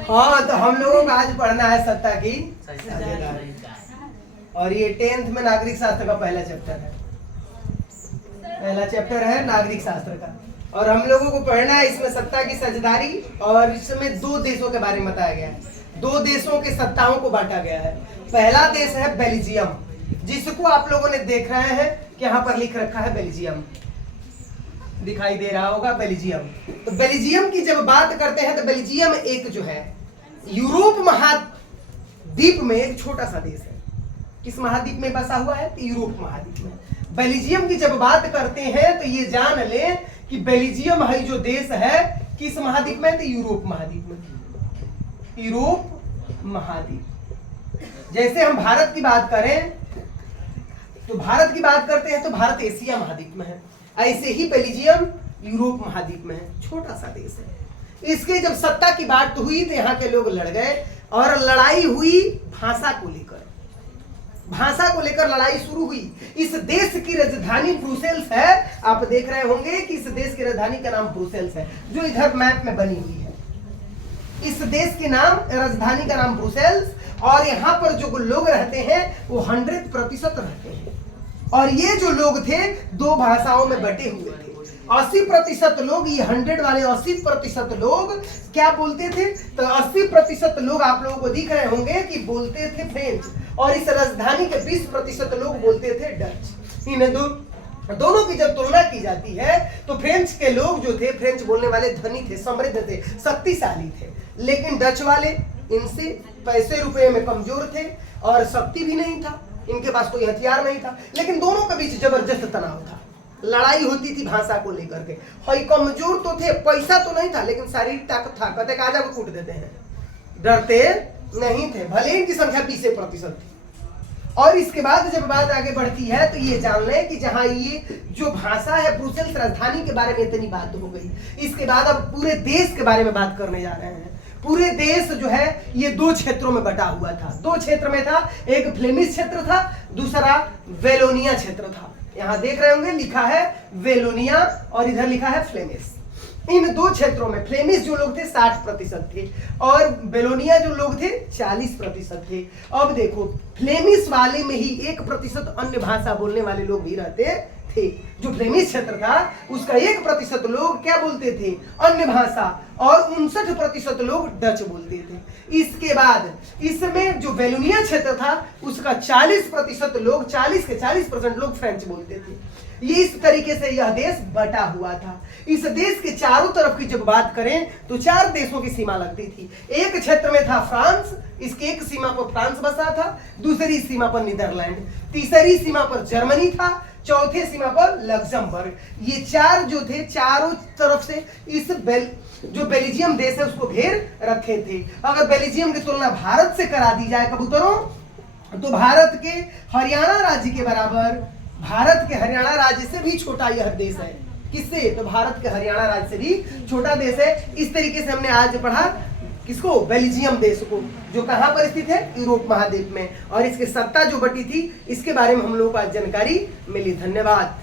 हाँ, तो हम लोगों को आज पढ़ना है सत्ता की साझेदारी, और ये 10th में नागरिक शास्त्र का पहला चैप्टर है। पहला चैप्टर है नागरिक शास्त्र का, और हम लोगों को पढ़ना है इसमें सत्ता की साझेदारी, और इसमें दो देशों के बारे में बताया गया है। दो देशों के सत्ताओं को बांटा गया है। पहला देश है बेल्जियम, जिसको आप लोगों ने देख रहे हैं कि यहाँ पर लिख रखा है बेल्जियम, दिखाई दे रहा होगा बेल्जियम। तो बेल्जियम की जब बात करते हैं तो बेल्जियम एक जो है यूरोप महाद्वीप में एक छोटा सा देश है। किस महाद्वीप में बसा हुआ है? यूरोप महाद्वीप में। बेल्जियम की जब बात करते हैं तो ये जान लें कि बेल्जियम है जो देश है किस महाद्वीप में? तो यूरोप महाद्वीप में। यूरोप महाद्वीप। जैसे हम भारत की बात करें तो भारत की बात करते हैं तो भारत एशिया महाद्वीप में है, ऐसे ही बेल्जियम यूरोप महाद्वीप में है, छोटा सा देश है। इसके जब सत्ता की बात हुई तो यहाँ के लोग लड़ गए, और लड़ाई हुई भाषा को लेकर। भाषा को लेकर लड़ाई शुरू हुई। इस देश की राजधानी ब्रुसेल्स है। आप देख रहे होंगे कि इस देश की राजधानी का नाम ब्रुसेल्स है, जो इधर मैप में बनी हुई है। इस देश के नाम राजधानी का नाम ब्रुसेल्स, और यहाँ पर जो लोग रहते हैं वो 100% रहते हैं। और ये जो लोग थे दो भाषाओं में बटे हुए थे। 80% लोग, ये 100 वाले 80% लोग क्या बोलते थे? तो 80% लोग आप लोगों को दिख रहे होंगे कि बोलते थे फ्रेंच, और इस राजधानी के 20% लोग बोलते थे डच। इन दोनों की जब तुलना की जाती है तो फ्रेंच के लोग जो थे, फ्रेंच बोलने वाले धनी थे, समृद्ध थे, शक्तिशाली थे, लेकिन डच वाले इनसे पैसे रुपए में कमजोर थे और शक्ति भी नहीं था, इनके पास कोई हथियार नहीं था, लेकिन दोनों के बीच जबरदस्त तनाव था, लड़ाई होती थी भाषा को लेकर के। हई कमजोर तो थे, पैसा तो नहीं था, लेकिन शारीरिक ताकत था, कहते काजा को कूट देते हैं, डरते नहीं थे, भले इनकी संख्या 20% थी। और इसके बाद जब बात आगे बढ़ती है तो ये जान लें कि जहां ये जो भाषा है ब्रुसेल्स राजधानी के बारे में इतनी बात हो गई, इसके बाद अब पूरे देश के बारे में बात करने जा रहे हैं। पूरे देश जो है ये दो क्षेत्रों में बटा हुआ था। दो क्षेत्र में था, एक फ्लेमिश क्षेत्र था, दूसरा वेलोनिया क्षेत्र था। यहाँ देख रहे होंगे लिखा है वेलोनिया और इधर लिखा है फ्लेमिश। इन दो क्षेत्रों में फ्लेमिश जो लोग थे 60% थे, और बेलोनिया जो लोग थे 40% थे। अब देखो फ्लेमिश वाले में ही 1% अन्य भाषा बोलने वाले लोग भी रहते थे। जो फ्लेमिश क्षेत्र था उसका 1% लोग क्या बोलते थे? अन्य भाषा, और 59% लोग डच बोलते थे। इसके बाद इसमें जो बेलोनिया क्षेत्र था उसका 40% लोग, 40 के 40% लोग फ्रेंच बोलते थे। ये इस तरीके से यह देश बटा हुआ था। इस देश के चारों तरफ की जब बात करें तो 4 देशों की सीमा लगती थी। एक क्षेत्र में था फ्रांस, इसके एक सीमा पर फ्रांस बसा था, दूसरी सीमा पर नीदरलैंड, तीसरी सीमा पर जर्मनी था, चौथे सीमा पर लग्जमबर्ग। ये 4 जो थे चारों तरफ से इस जो बेल्जियम देश है उसको घेर रखे थे। अगर बेल्जियम की तुलना भारत से करा दी जाए कबूतरों, तो भारत के हरियाणा राज्य के बराबर, भारत के हरियाणा राज्य से भी छोटा यह देश है। किससे? तो भारत के हरियाणा राज्य से भी छोटा देश है। इस तरीके से हमने आज पढ़ा किसको? बेल्जियम देश को, जो कहां पर स्थित है? यूरोप महाद्वीप में, और इसकी सत्ता जो बटी थी इसके बारे में हम लोगों को आज जानकारी मिली। धन्यवाद।